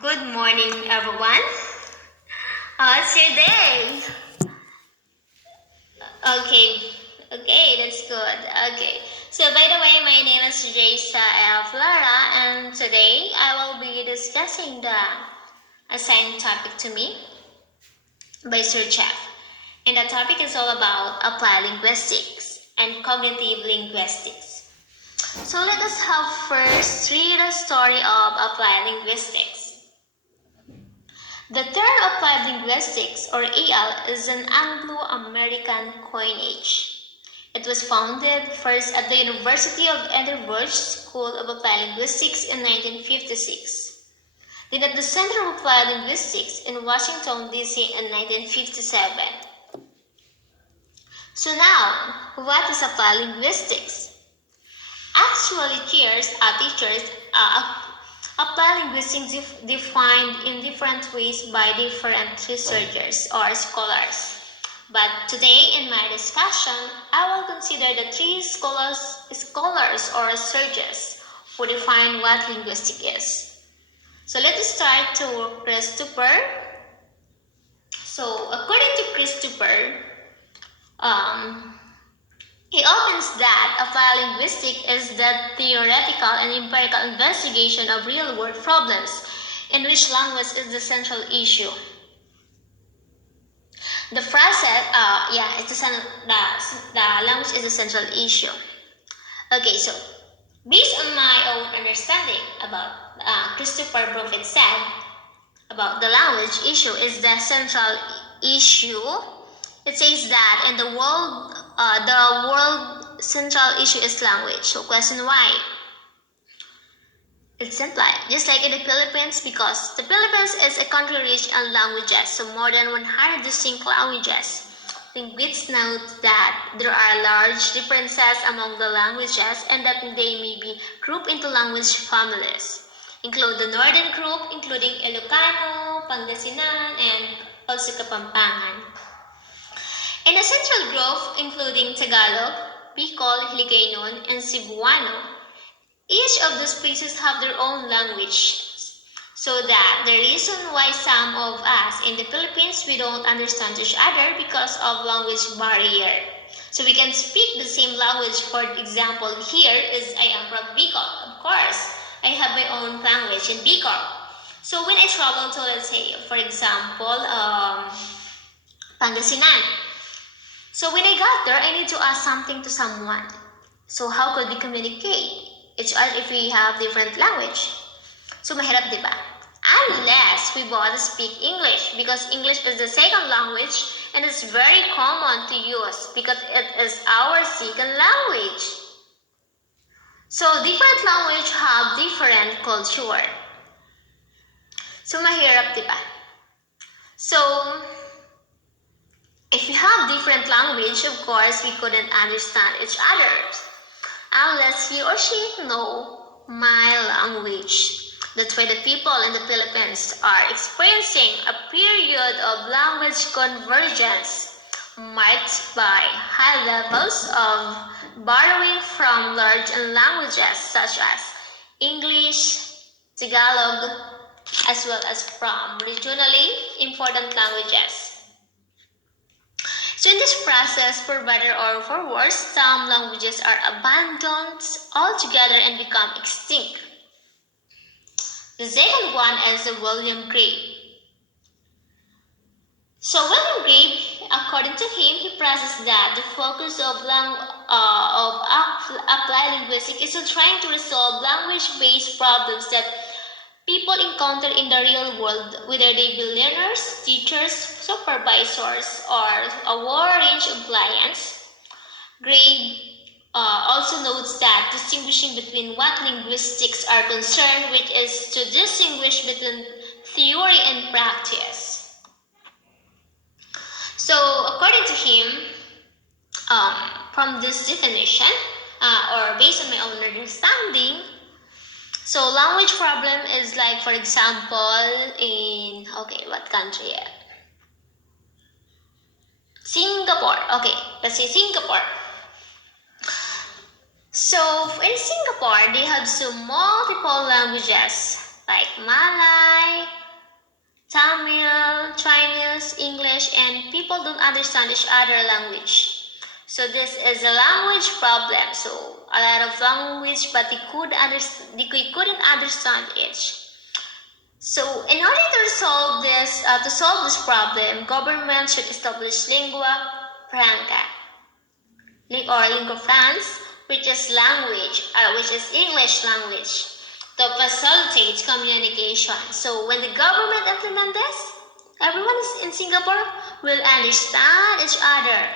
Good morning, everyone. How's your day? Okay, that's good. Okay, so by the way, my name is Jaisa Flora, and today I will be discussing the assigned topic to me by Sir Jeff. And the topic is all about applied linguistics and cognitive linguistics. So let us have first read a story of applied linguistics. The term applied linguistics, or AL, is an Anglo-American coinage. It was founded first at the University of Edinburgh School of Applied Linguistics in 1956, then at the Center of Applied Linguistics in Washington, D.C. in 1957. So now, what is applied linguistics? Actually, teachers apply linguistics defined in different ways by different researchers or scholars. But today in my discussion, I will consider the three scholars or researchers who define what linguistics is. So let us start to Christopher. So according to Christopher, he opens that applied linguistics is the theoretical and empirical investigation of real-world problems in which language is the central issue. The phrase, the language is the central issue. Okay, so based on my own understanding about Christopher Prophet said about the language issue is the central issue. It says that in the world central issue is language. So question why? It's simple. Just like in the Philippines, because the Philippines is a country rich in languages, so more than 100 distinct languages. Linguists note that there are large differences among the languages and that they may be grouped into language families. Include the northern group, including Ilocano, Pangasinan, and also Kapampangan. And the central group, including Tagalog, Bicol, Hiligaynon, and Cebuano. Each of these places have their own language. So that the reason why some of us in the Philippines, we don't understand each other because of language barrier. So we can speak the same language. For example, here is I am from Bicol. Of course, I have my own language in Bicol. So when I travel to, let's say, for example, Pangasinan. So when I got there, I need to ask something to someone. So how could we communicate each other if we have different language? So mahirap, di ba? Unless we both speak English, because English is the second language and it's very common to use because it is our second language. So different language have different culture. So mahirap, di ba? So if we have different language, of course, we couldn't understand each other unless he or she know my language. That's why the people in the Philippines are experiencing a period of language convergence marked by high levels of borrowing from large languages such as English, Tagalog, as well as from regionally important languages. So in this process, for better or for worse, some languages are abandoned altogether and become extinct. The second one is William Grabe. So William Grabe, according to him, he processed that the focus of applied linguistics is on trying to resolve language-based problems that people encounter in the real world, whether they be learners, teachers, supervisors, or a wide range of clients. Grabe also notes that distinguishing between what linguistics are concerned with is to distinguish between theory and practice. So, according to him, from this definition, or based on my own understanding, so language problem is like, for example, in, what country? Singapore. Okay, let's say Singapore. So in Singapore, they have so multiple languages. like Malay, Tamil, Chinese, English, and people don't understand each other language. So this is a language problem. So a lot of language, but they couldn't understand it. So in order to solve this problem, government should establish lingua franca, or lingua franca, which is English language, to facilitate communication. So when the government implement this, everyone in Singapore will understand each other.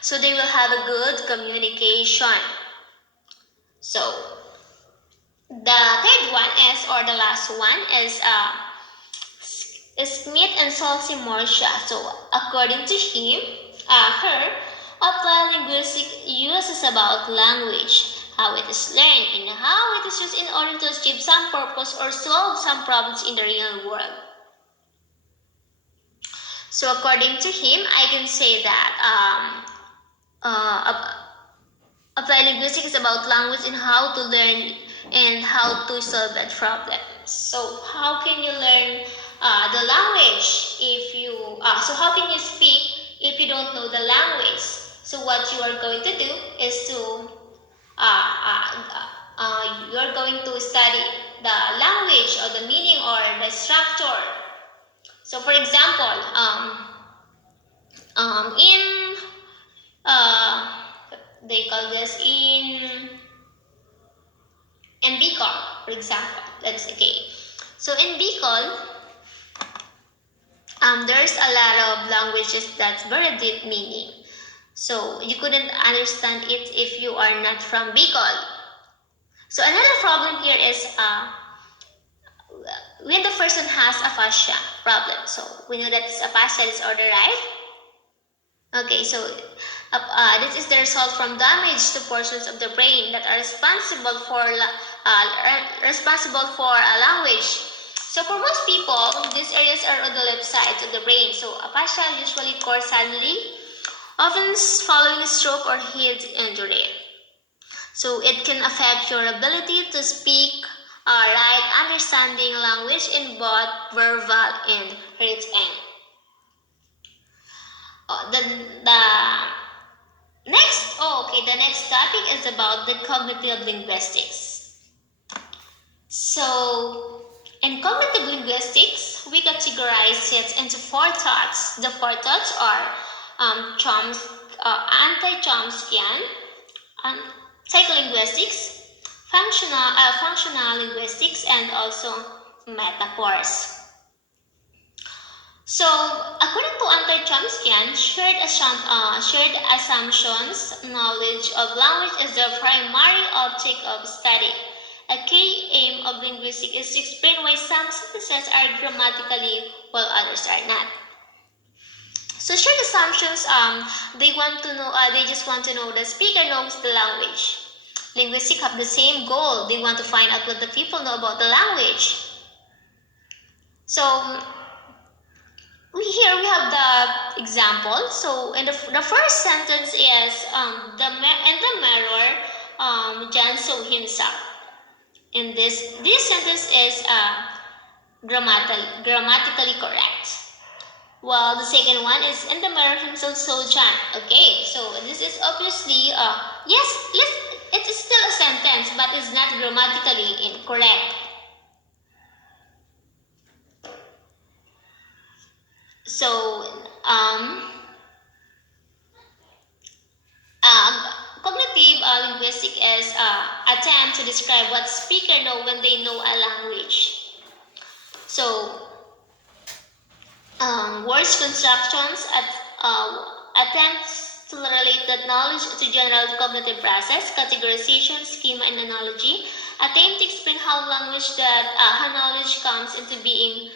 So they will have a good communication. So the third one is, or the last one is Smith and Salty Marcia. So according to her, applied linguistic uses about language, how it is learned, and how it is used in order to achieve some purpose or solve some problems in the real world. So according to him, I can say that applied linguistics is about language and how to learn and how to solve that problem. So how can you learn the language if you so how can you speak if you don't know the language? So what you are going to do is to you're going to study the language or the meaning or the structure. So for example, in they call this in Bicol, for example. That's okay. So in Bicol, there's a lot of languages that's very deep meaning. So you couldn't understand it if you are not from Bicol. So another problem here is when the person has aphasia problem. So we know that aphasia disorder, right? Okay, so this is the result from damage to portions of the brain that are responsible for language. So for most people, these areas are on the left side of the brain. So aphasia usually occurs suddenly, often following a stroke or head injury. So it can affect your ability to speak, write, understanding language in both verbal and written. The next topic is about the cognitive linguistics. So, in cognitive linguistics, we categorize it into four thoughts. The four thoughts are anti-Chomskyan, psycholinguistics, functional linguistics, and also metaphors. So, according to anti-Chomskyan, shared assumptions, knowledge of language is the primary object of study. A key aim of linguistics is to explain why some sentences are grammatically while others are not. So, shared assumptions, they just want to know the speaker knows the language. Linguistics have the same goal. They want to find out what the people know about the language. So, here we have the example. So in the first sentence is in the mirror, John saw himself. And this sentence is grammatically correct. While the second one is in the mirror himself saw John. Okay, so this is obviously it is still a sentence, but it's not grammatically incorrect. So, cognitive linguistic is attempt to describe what speaker know when they know a language. So, words constructions attempts to relate that knowledge to general cognitive process, categorization, schema, and analogy. Attempt to explain how knowledge comes into being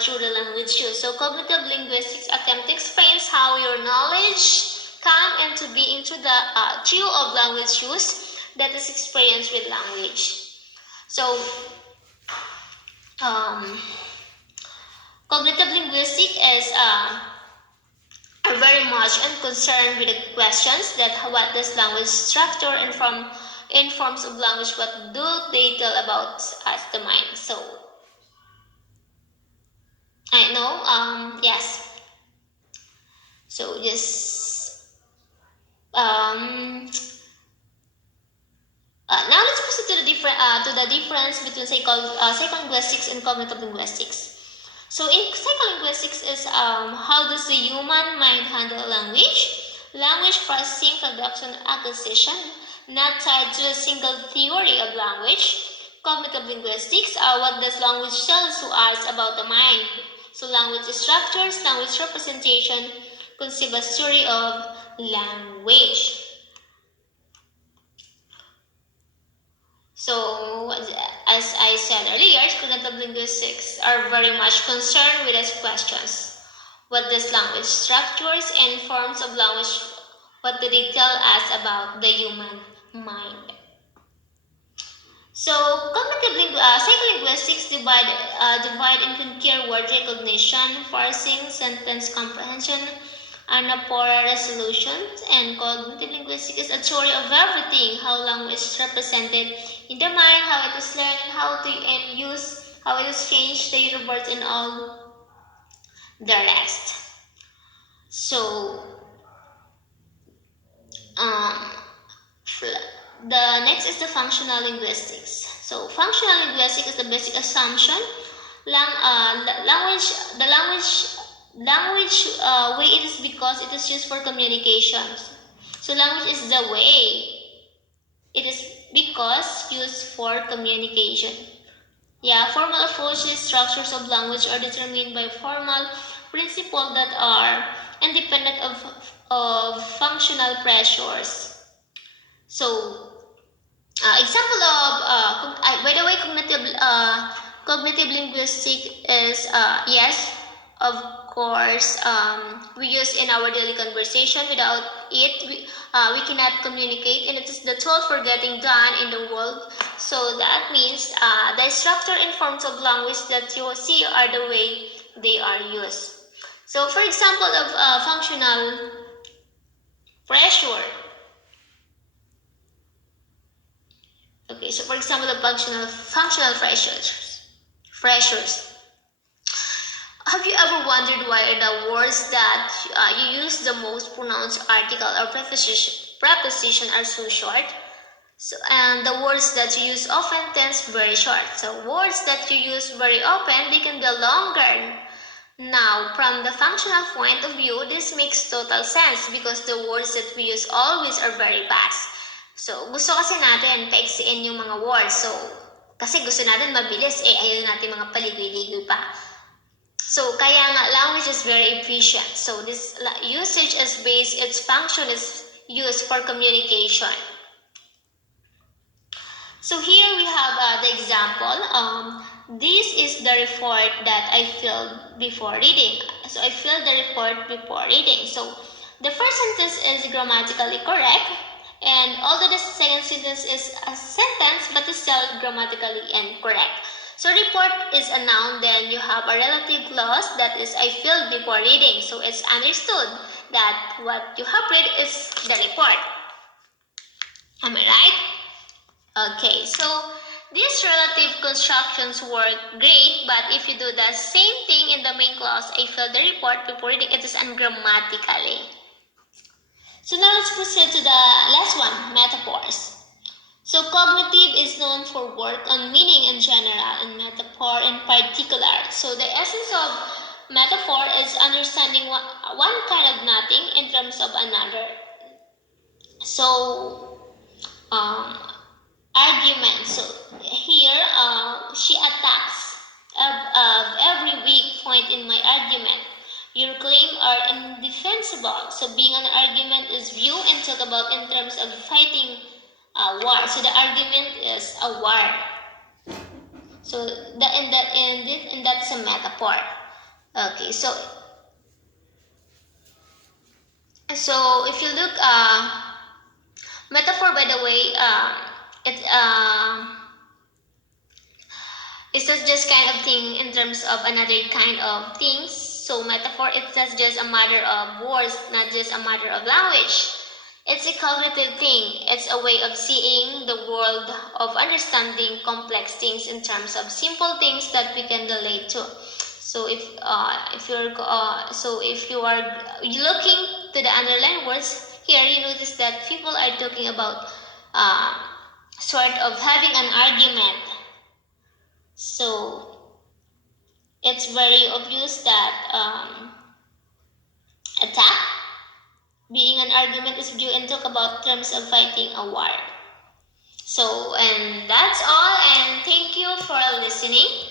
through the language use. So cognitive linguistics attempt to explain how your knowledge come into being through the through of language use that is experienced with language. So cognitive linguistics is are very much concerned with the questions that what does language structure and in forms of language, what do they tell about us, the mind. So I know. Yes. So just um, now let's proceed to the difference between psycholinguistics and cognitive linguistics. So in psycholinguistics is how does the human mind handle language? Language processing, production, acquisition, not tied to a single theory of language. Cognitive linguistics are what does language tell to us about the mind. So language structures, language representation, conceive a story of language. So, as I said earlier, cognitive linguistics are very much concerned with these questions. What does language structures and forms of language, what do they tell us about the human mind? So, psycholinguistics divide and conquer word recognition, parsing, sentence comprehension, anaphora resolution, and cognitive linguistics is a theory of everything, how language is represented in the mind, how it is learned, how to and use, how it is changed, the universe, and all the rest. So, um, the next is the functional linguistics. So functional linguistics is the basic assumption. Language, the language way it is because it is used for communications. So language is the way it is because used for communication. Yeah, formal approaches, structures of language are determined by formal principles that are independent of functional pressures. So example of by the way, cognitive linguistic is yes, of course, we use in our daily conversation. Without it, we cannot communicate, and it is the tool for getting done in the world. So that means the structure and forms of language that you see are the way they are used. So, for example, of functional pressure. Okay, so for example, the functional freshers. Have you ever wondered why the words that you use the most pronounced article or preposition are so short? So, and the words that you use often tends very short. So words that you use very often, they can be longer. Now, from the functional point of view, this makes total sense because the words that we use always are very fast. So, gusto kasi natin paiksiin yung mga words. So, kasi gusto natin mabilis, ayaw natin mga paligoy-ligoy pa. So, kaya nga, language is very efficient. So, this usage is based, its function is used for communication. So here we have the example. This is the report that I filled before reading. So I filled the report before reading. So the first sentence is grammatically correct, and although the second sentence is a sentence, but it's still grammatically incorrect. So report is a noun, then you have a relative clause that is I filled before reading. So it's understood that what you have read is the report. Am I right? Okay, so these relative constructions work great, but if you do the same thing in the main clause, I fill the report before reading, it is ungrammatically. So now let's proceed to the last one, metaphors. So cognitive is known for work on meaning in general and metaphor in particular. So the essence of metaphor is understanding one kind of nothing in terms of another. So um, argument. So here she attacks of every weak point in my argument. Your claims are indefensible. So being an argument is viewed and talked about in terms of fighting a war. So the argument is a war. So that's a metaphor. Okay, so if you look metaphor, by the way, it it's not just kind of thing in terms of another kind of things. So metaphor, it's not just a matter of words, not just a matter of language. It's a cognitive thing. It's a way of seeing the world, of understanding complex things in terms of simple things that we can relate to. if you are looking to the underlying words here, you notice that people are talking about uh, sort of having an argument. So it's very obvious that attack being an argument is due and talk about terms of fighting a war. So, and that's all, and thank you for listening.